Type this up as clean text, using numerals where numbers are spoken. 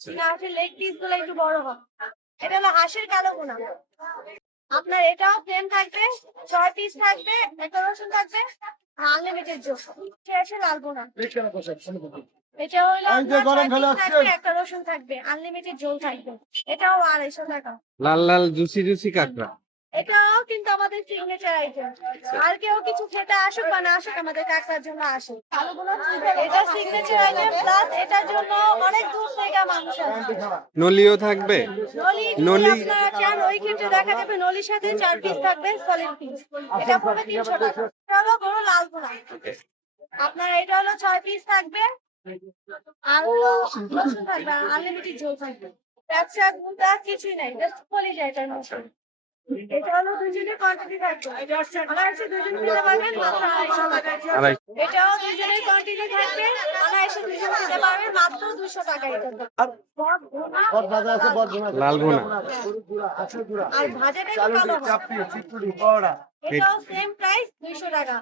চীনা হাঁসের leg piece গুলো একটু বড় হবে। এটা হলো হাঁসের কালো ভুনা। আপনার এটাও প্লেন থাকবে, 6 পিস থাকবে, একটা রসুন থাকবে, আনলিমিটেড জোস শেষে লাল ভুনা। এটা হলো আপনার 6 পিস থাকবে, একটা রসুন থাকবে, আনলিমিটেড ঝোল থাকবে। এটাও 250 টাকা। লাল লাল জুসি জুসি কাঁকড়া। এটাও কিন্তু আমাদের সিগনেচার আইটেম। আর কেউ কিছু খেতে আসুক বা না আসুক, আমাদের কাকড়ার জন্য আসে। এটা সিগনেচার আইটেম, প্লাস এটার জন্য অনেক দূর থেকে মানুষ আসে। নলিও থাকবে। নলি যদি আপনারা চান ওই ক্ষেত্রে দেখা যাবে নলির সাথে 4 পিস থাকবে, সলিড পিস। এটা পড়বে 300 টাকা। এটা হলো বড় লাল ভুনা। আপনার এটা হলো 6 পিস থাকবে, আর হলো রসুন থাকবে, আনলিমিটেড ঝোল থাকবে। ব্যবসা গুলো কিছুই নাই, জাস্ট কলিজা এটার মধ্যে। এটা হলো দুজনের কোয়ান্টিটি থাকবে। অনায়াসে দুজন খেতে পারবেন মাত্র 250 টাকা। এটাও দুজনের কোয়ান্টিটি থাকবে, অনায়াসে দুজন খেতে পারবেন মাত্র 200 টাকা। এটা লাল ভুনা। আর ভাজাটা একটু কালো হয়। এটাও সেম প্রাইস 200 টাকা।